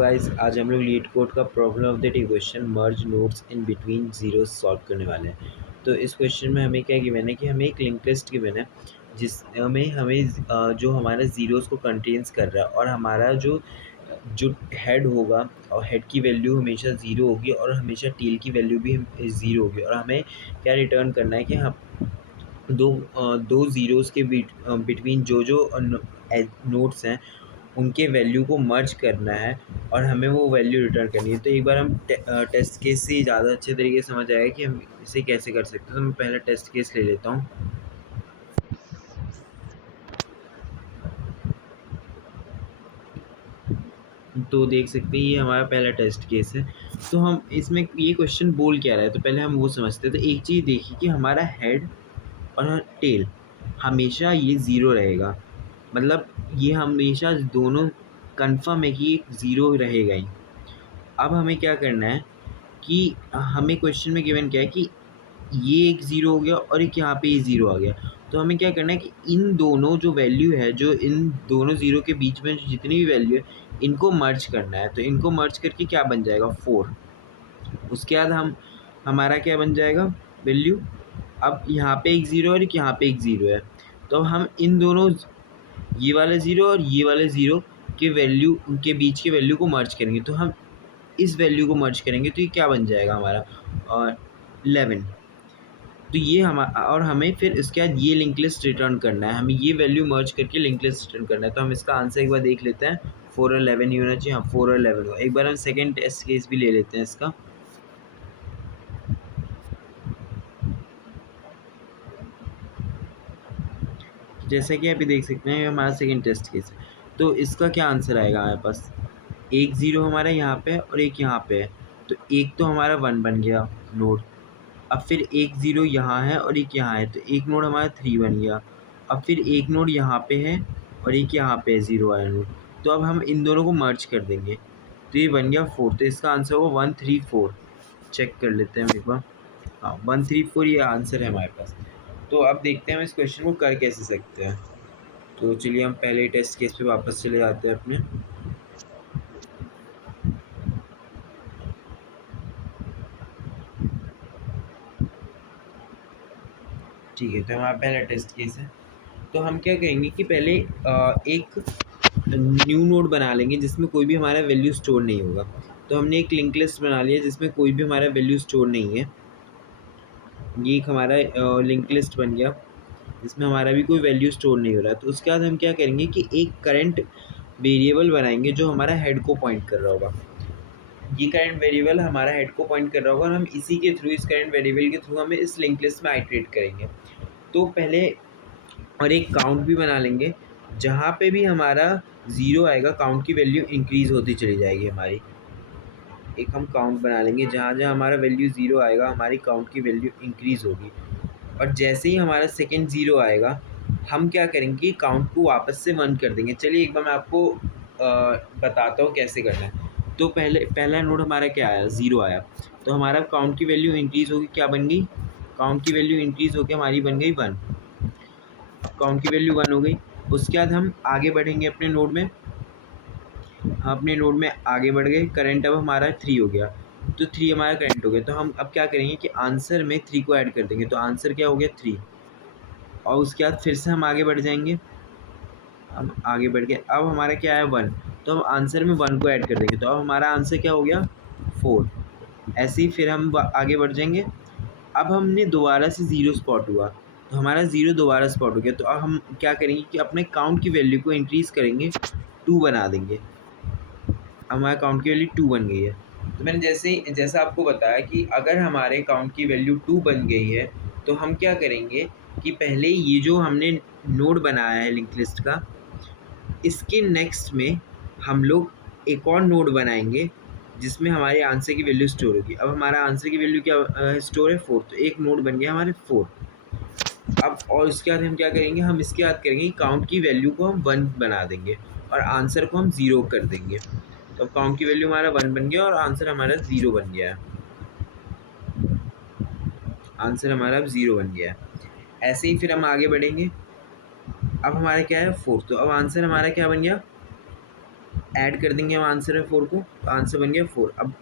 Guys आज हम लोग लीड कोड का problem of the day question merge nodes in between zero solve करने वाले हैं। तो इस क्वेश्चन में हमें क्या गिवन है कि हमें एक लिंक लिस्ट गिवन है जिस हमें हमें जो हमारे ज़ीरोज़ को कंटेन्स कर रहा है और हमारा जो जो हेड होगा और हेड की वैल्यू हमेशा ज़ीरो होगी और हमेशा टेल की वैल्यू भी ज़ीरो होगी और हमें क्या रिटर्न करना है कि हम दो ज़ीरोज़ के बिटवीन जो नोड्स हैं उनके वैल्यू को मर्ज करना है और हमें वो वैल्यू रिटर्न करनी है। तो एक बार हम टेस्ट केस से ज़्यादा अच्छे तरीके से समझ आएगा कि हम इसे कैसे कर सकते हैं। तो मैं पहला टेस्ट केस ले लेता हूँ। तो देख सकते हैं ये हमारा पहला टेस्ट केस है। तो हम इसमें ये क्वेश्चन बोल क्या रहा है, तो पहले हम वो समझते हैं। तो एक चीज़ देखिए कि हमारा हेड और टेल हमेशा ये ज़ीरो रहेगा, मतलब ये हमेशा दोनों कन्फर्म है कि एक ज़ीरो रहेगा ही। अब हमें क्या करना है कि हमें क्वेश्चन में गिवन क्या है कि ये एक ज़ीरो हो गया और एक यहाँ पे ये ज़ीरो आ गया। तो हमें क्या करना है कि इन दोनों जो वैल्यू है, जो इन दोनों ज़ीरो के बीच में जितनी भी वैल्यू है, इनको मर्ज करना है। तो इनको मर्ज करके क्या बन जाएगा 4। उसके बाद हमारा क्या बन जाएगा वैल्यू, अब यहाँ पे एक ज़ीरो और एक यहाँ पे एक ज़ीरो है। तो हम इन दोनों ये वाले ज़ीरो और ये वाले ज़ीरो के वैल्यू, उनके बीच के वैल्यू को मर्ज करेंगे। तो हम इस वैल्यू को मर्ज करेंगे तो ये क्या बन जाएगा हमारा 11। तो ये और हमें फिर इसके बाद ये लिंक लिस्ट रिटर्न करना है, हमें ये वैल्यू मर्ज करके लिंक लिस्ट रिटर्न करना है। तो हम इसका आंसर एक बार देख लेते हैं। 4 और 11 ही होना चाहिए। हाँ 4 और 11 हो। एक बार हम सेकेंड टेस्ट केस भी ले लेते हैं इसका। जैसा कि अभी देख सकते हैं हमारा सेकेंड टेस्ट केस है। तो इसका क्या आंसर आएगा हमारे पास, एक ज़ीरो हमारा यहाँ पे है और एक यहाँ पे है। तो एक तो हमारा 1 बन गया नोड। अब फिर एक ज़ीरो यहाँ है और एक यहाँ है, तो एक नोड हमारा 3 बन गया। अब फिर एक नोड यहाँ पे है और एक यहाँ पे है ज़ीरो वाला नोड। तो अब हम इन दोनों को मर्ज कर देंगे तो ये बन गया 4। तो इसका आंसर होगा 134। चेक कर लेते हैं हम एक बार। हाँ 134 ये आंसर है हमारे पास। तो अब देखते हैं हम इस क्वेश्चन को कर कैसे सकते हैं। तो चलिए हम पहले टेस्ट केस पे वापस चले जाते हैं अपने। ठीक है, तो हमारा पहला टेस्ट केस है। तो हम क्या करेंगे कि पहले एक न्यू नोड बना लेंगे जिसमें कोई भी हमारा वैल्यू स्टोर नहीं होगा। तो हमने एक लिंक लिस्ट बना लिया जिसमें कोई भी हमारा वैल्यू स्टोर नहीं है। ये एक हमारा लिंक लिस्ट बन गया जिसमें हमारा भी कोई वैल्यू स्टोर नहीं हो रहा। तो उसके बाद हम क्या करेंगे कि एक करंट वेरिएबल बनाएंगे जो हमारा हेड को पॉइंट कर रहा होगा। ये करंट वेरिएबल हमारा हेड को पॉइंट कर रहा होगा और हम इसी के थ्रू, इस करंट वेरिएबल के थ्रू हमें इस लिंक लिस्ट में आइटरेट करेंगे। तो पहले और एक काउंट भी बना लेंगे, जहाँ पे भी हमारा ज़ीरो आएगा काउंट की वैल्यू इंक्रीज़ होती चली जाएगी हमारी। एक हम काउंट बना लेंगे, जहाँ जहाँ हमारा वैल्यू ज़ीरो आएगा हमारी काउंट की वैल्यू इंक्रीज़ होगी। और जैसे ही हमारा सेकेंड ज़ीरो आएगा हम क्या करेंगे, काउंट को वापस से 1 कर देंगे। चलिए एक बार मैं आपको बताता हूँ कैसे करना है। तो पहला नोड हमारा क्या आया, ज़ीरो आया। तो हमारा काउंट की वैल्यू इंक्रीज़ होगी, क्या बन गई, काउंट की वैल्यू इंक्रीज़ होकर हमारी बन गई 1। काउंट की वैल्यू 1 हो गई। उसके बाद हम आगे बढ़ेंगे अपने नोड में। हम अपने नोड में आगे बढ़ गए। करंट अब हमारा 3 हो गया, तो 3 हमारा करंट हो गया। तो हम अब क्या करेंगे कि आंसर में 3 को ऐड कर देंगे। तो आंसर क्या हो गया 3। और उसके बाद फिर से हम आगे बढ़ जाएंगे। हम आगे बढ़ गए, अब हमारा क्या है 1। तो हम आंसर में 1 को ऐड कर देंगे। तो अब हमारा आंसर क्या हो गया 4। ऐसे ही फिर हम आगे बढ़ जाएंगे। अब हमने दोबारा से ज़ीरो स्पॉट हुआ, तो हमारा ज़ीरो दोबारा स्पॉट हो गया। तो अब हम क्या करेंगे कि अपने काउंट की वैल्यू को इंक्रीज़ करेंगे, 2 बना देंगे। हमारा काउंट की वैल्यू 2 बन गई है। तो मैंने जैसा आपको बताया कि अगर हमारे काउंट की वैल्यू 2 बन गई है तो हम क्या करेंगे कि पहले ये जो हमने नोड बनाया है लिंक लिस्ट का, इसके नेक्स्ट में हम लोग एक और नोड बनाएंगे जिसमें हमारे आंसर की वैल्यू स्टोर होगी। अब हमारा आंसर की वैल्यू क्या स्टोर है 4। तो एक नोड बन गया हमारे 4। अब और इसके बाद हम क्या करेंगे, हम इसके बाद करेंगे काउंट की वैल्यू को हम 1 बना देंगे और आंसर को हम 0 कर देंगे। तो काउंट की वैल्यू हमारा 1 बन गया और आंसर हमारा 0 बन गया है। आंसर हमारा अब 0 बन गया है। ऐसे ही फिर हम आगे बढ़ेंगे। अब हमारा क्या है 4। तो अब आंसर हमारा क्या बन गया ऐड कर देंगे हम आंसर में 4 को, तो आंसर बन गया 4। अब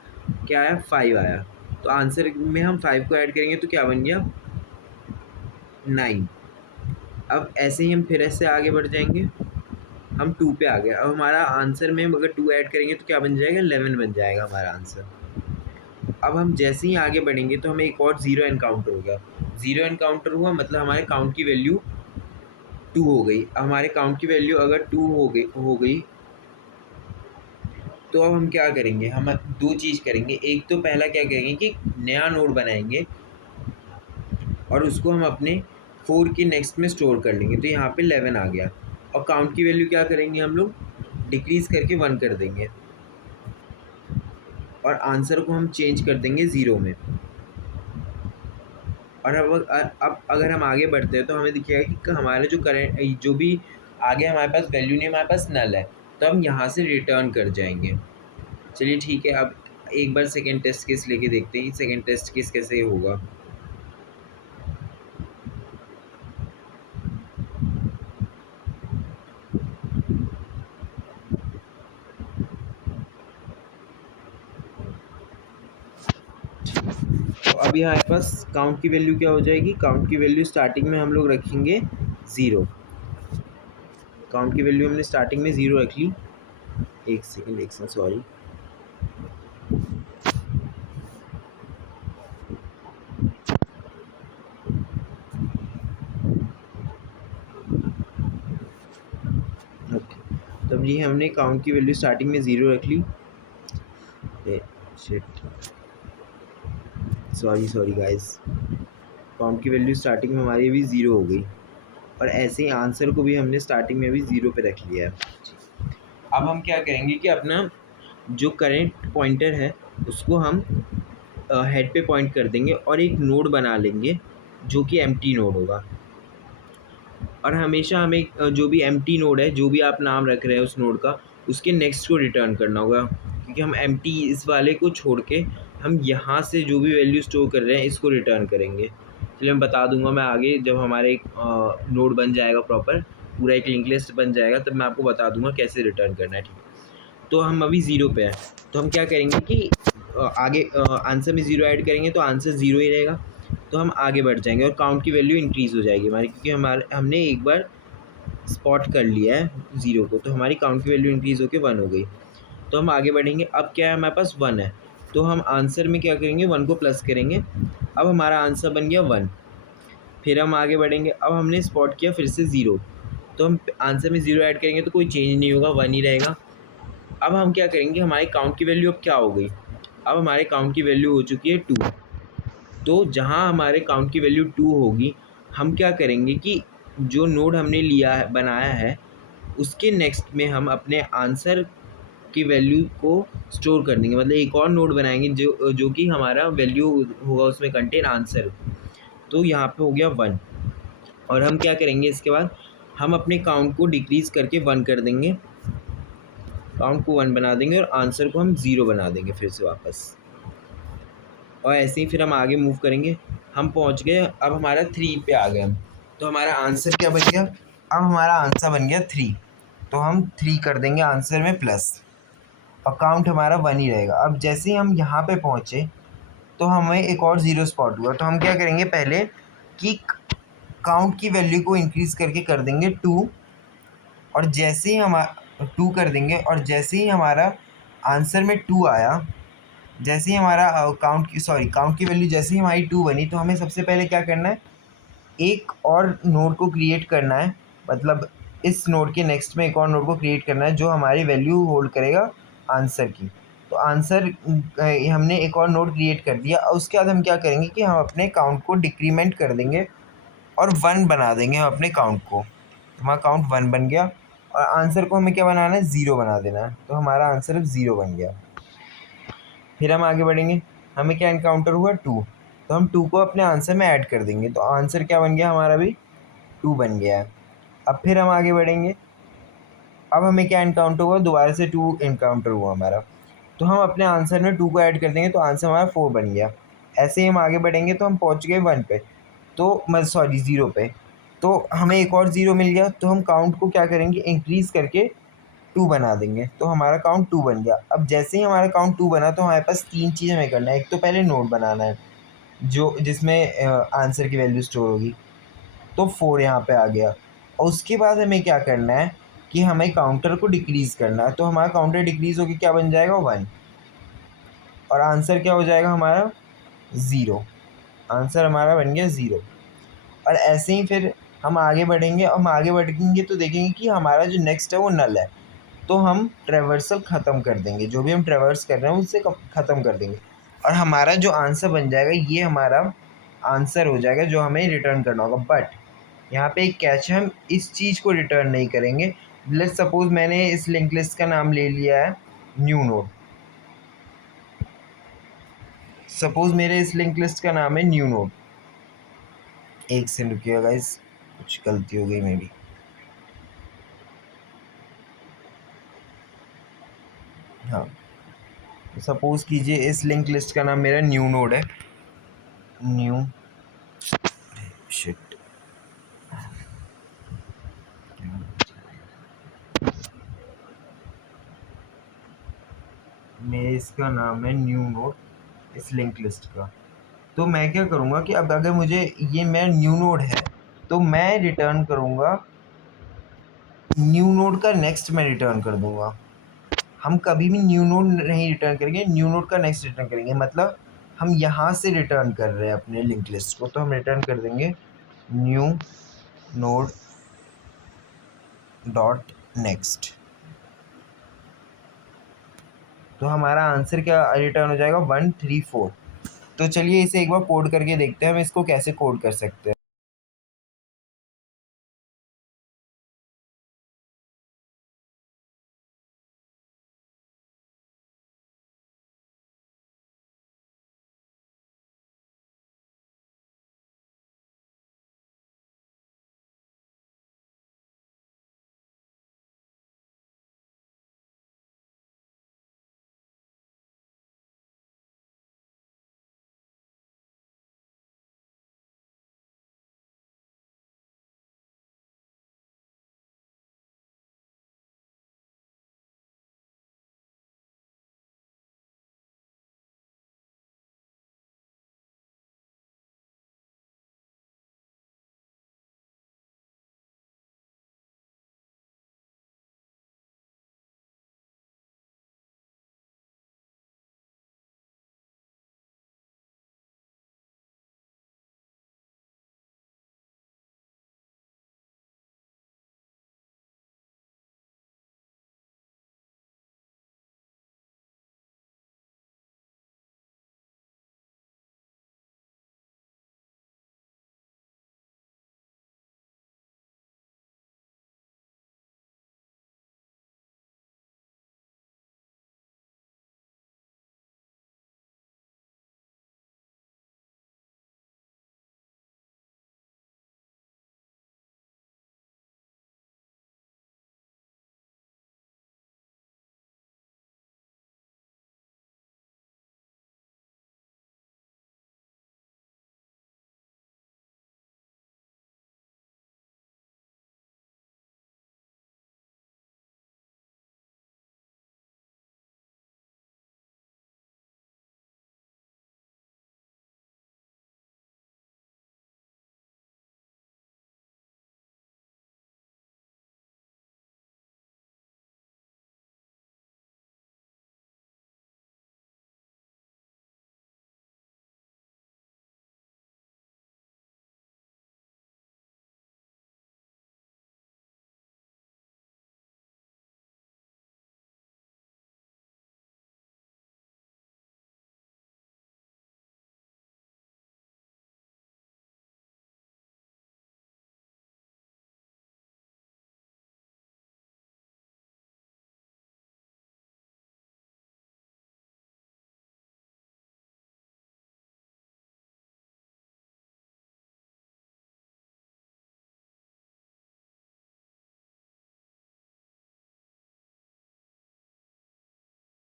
क्या आया, 5 आया, तो आंसर में हम 5 को ऐड करेंगे तो क्या बन गया, 9। अब ऐसे ही हम फिर ऐसे आगे बढ़ जाएंगे, हम 2 पे आ गए। अब हमारा आंसर में हम अगर 2 ऐड करेंगे तो क्या बन जाएगा, 11 बन जाएगा हमारा आंसर। अब हम जैसे ही आगे बढ़ेंगे तो हमें एक और ज़ीरो एनकाउंटर हो गया। ज़ीरो एनकाउंटर हुआ मतलब हमारे काउंट की वैल्यू 2 हो गई। हमारे काउंट की वैल्यू अगर 2 हो गई तो अब हम क्या करेंगे, हम दो चीज़ करेंगे। एक तो पहला क्या करेंगे कि नया नोड बनाएंगे और उसको हम अपने 4 के नेक्स्ट में स्टोर कर लेंगे, तो यहाँ पे 11 आ गया। और काउंट की वैल्यू क्या करेंगे हम लोग, डिक्रीज़ करके 1 कर देंगे और आंसर को हम चेंज कर देंगे 0 में। और अब अगर हम आगे बढ़ते हैं तो हमें दिखेगा कि हमारे जो करेंट जो भी आगे हमारे पास वैल्यू नहीं, हमारे पास नल है, तो हम यहाँ से रिटर्न कर जाएंगे। चलिए ठीक है, अब एक बार सेकेंड टेस्ट केस लेके देखते हैं सेकेंड टेस्ट केस कैसे होगा। तो अभी हमारे पास काउंट की वैल्यू क्या हो जाएगी, काउंट की वैल्यू स्टार्टिंग में हम लोग रखेंगे 0। काउंट की वैल्यू हमने स्टार्टिंग में 0 रख ली। एक सेकेंड सॉरी। ओके, तो अब ये हमने काउंट की वैल्यू स्टार्टिंग में 0 रख ली। शिट, सॉरी गाइस, काउंट की वैल्यू स्टार्टिंग में हमारी अभी 0 हो गई और ऐसे ही आंसर को भी हमने स्टार्टिंग में अभी 0 पे रख लिया है। अब हम क्या करेंगे कि अपना जो करेंट पॉइंटर है उसको हम हेड पे पॉइंट कर देंगे और एक नोड बना लेंगे जो कि एम्प्टी नोड होगा। और हमेशा हमें जो भी एम्प्टी नोड है, जो भी आप नाम रख रहे हैं उस नोड का, उसके नेक्स्ट को रिटर्न करना होगा, क्योंकि हम एम्प्टी इस वाले को छोड़ के हम यहाँ से जो भी वैल्यू स्टोर कर रहे हैं इसको रिटर्न करेंगे। चलिए मैं बता दूंगा, मैं आगे जब हमारे एक नोड बन जाएगा प्रॉपर, पूरा एक लिंक लिस्ट बन जाएगा, तब मैं आपको बता दूंगा कैसे रिटर्न करना है। ठीक है, तो हम अभी 0 पे हैं, तो हम क्या करेंगे कि आगे आंसर में 0 ऐड करेंगे तो आंसर 0 ही रहेगा। तो हम आगे बढ़ जाएंगे और काउंट की वैल्यू इंक्रीज़ हो जाएगी हमारी, क्योंकि हमने एक बार स्पॉट कर लिया है 0 को, तो हमारी काउंट की वैल्यू इंक्रीज़ होकर 1 हो गई। तो हम आगे बढ़ेंगे। अब क्या है, हमारे पास 1 है, तो हम आंसर में क्या करेंगे, 1 को प्लस करेंगे। अब हमारा आंसर बन गया 1। फिर हम आगे बढ़ेंगे। अब हमने स्पॉट किया फिर से 0, तो हम आंसर में 0 ऐड करेंगे तो कोई चेंज नहीं होगा, 1 ही रहेगा। अब हम क्या करेंगे, हमारे काउंट की वैल्यू अब क्या हो गई, अब हमारे काउंट की वैल्यू हो चुकी है 2। तो जहाँ हमारे काउंट की वैल्यू 2 होगी, हम क्या करेंगे कि जो नोड हमने लिया है, बनाया है, उसके नेक्स्ट में हम अपने आंसर की वैल्यू को स्टोर कर देंगे। मतलब एक और नोड बनाएंगे जो कि हमारा वैल्यू होगा उसमें कंटेन आंसर। तो यहाँ पे हो गया 1। और हम क्या करेंगे, इसके बाद हम अपने काउंट को डिक्रीज़ करके 1 कर देंगे, काउंट को 1 बना देंगे और आंसर को हम 0 बना देंगे फिर से वापस। और ऐसे ही फिर हम आगे मूव करेंगे। हम पहुंच गए, अब हमारा 3 पे आ गए हम। तो हमारा आंसर क्या बन गया, अब हमारा आंसर बन गया 3, तो हम 3 कर देंगे आंसर में प्लस, और काउंट हमारा 1 ही रहेगा। अब जैसे ही हम यहाँ पे पहुँचे तो हमें एक और 0 स्पॉट हुआ, तो हम क्या करेंगे पहले कि काउंट की वैल्यू को इंक्रीज़ करके कर देंगे 2, और जैसे ही हम 2 कर देंगे और जैसे ही हमारा आंसर में 2 आया, जैसे ही हमारा काउंट की वैल्यू जैसे ही हमारी 2 बनी, तो हमें सबसे पहले क्या करना है, एक और नोड को क्रिएट करना है। मतलब इस नोड के नेक्स्ट में एक और नोड को क्रिएट करना है जो हमारी वैल्यू होल्ड करेगा आंसर की। तो आंसर हमने एक और नोड क्रिएट कर दिया, और उसके बाद हम क्या करेंगे कि हम अपने काउंट को डिक्रीमेंट कर देंगे और 1 बना देंगे हम अपने काउंट को। तो हमारा काउंट 1 बन गया और आंसर को हमें क्या बनाना है, 0 बना देना है, तो हमारा आंसर अब 0 बन गया। फिर हम आगे बढ़ेंगे, हमें क्या एनकाउंटर हुआ, 2, तो हम 2 को अपने आंसर में ऐड कर देंगे, तो आंसर क्या बन गया हमारा भी 2 बन गया है। अब फिर हम आगे बढ़ेंगे, अब हमें क्या एनकाउंटर हुआ, दोबारा से 2 एनकाउंटर हुआ हमारा, तो हम अपने आंसर में 2 को ऐड कर देंगे, तो आंसर हमारा 4 बन गया। ऐसे ही हम आगे बढ़ेंगे तो हम पहुंच गए 1 पे, तो 0 पे, तो हमें एक और 0 मिल गया, तो हम काउंट को क्या करेंगे, इंक्रीज़ करके 2 बना देंगे, तो हमारा काउंट 2 बन गया। अब जैसे ही हमारा काउंट 2 बना तो हमारे पास 3 चीज़ें हमें करना है। एक तो पहले नोड बनाना है जो जिसमें आंसर की वैल्यू स्टोर होगी, तो 4 यहाँ पे आ गया। और उसके बाद हमें क्या करना है कि हमें काउंटर को डिक्रीज़ करना है, तो हमारा काउंटर डिक्रीज़ होकर क्या बन जाएगा 1, और आंसर क्या हो जाएगा हमारा 0। आंसर हमारा बन गया 0। और ऐसे ही फिर हम आगे बढ़ेंगे, और हम आगे बढ़ेंगे तो देखेंगे कि हमारा जो नेक्स्ट है वो नल है, तो हम ट्रैवर्सल ख़त्म कर देंगे, जो भी हम ट्रैवर्स कर रहे हैं उससे ख़त्म कर देंगे, और हमारा जो आंसर बन जाएगा ये हमारा आंसर हो जाएगा जो हमें रिटर्न करना होगा। बट यहाँ पे एक कैच है, हम इस चीज़ को रिटर्न नहीं करेंगे। लेट्स सपोज मैंने इस लिंक लिस्ट का नाम ले लिया है न्यू नोड। सपोज मेरे इस लिंक लिस्ट का नाम है न्यू नोड। एक सेकंड रुकिएगा गाइस, कुछ गलती हो गई मेरी। हाँ, सपोज कीजिए इस लिंक लिस्ट का नाम मेरा न्यू नोड है। न्यू शिट, मेरे इसका नाम है न्यू नोड इस लिंक लिस्ट का। तो मैं क्या करूँगा कि अब अगर मुझे ये मेरा न्यू नोड है तो मैं रिटर्न करूँगा न्यू नोड का नेक्स्ट, मैं रिटर्न कर दूँगा। हम कभी भी न्यू नोड नहीं रिटर्न करेंगे, न्यू नोड का नेक्स्ट रिटर्न करेंगे। मतलब हम यहाँ से रिटर्न कर रहे हैं अपने लिंक लिस्ट को, तो हम रिटर्न कर देंगे न्यू नोड डॉट नेक्स्ट। तो हमारा आंसर क्या रिटर्न हो जाएगा 134। तो चलिए इसे एक बार कोड करके देखते हैं हम इसको कैसे कोड कर सकते हैं।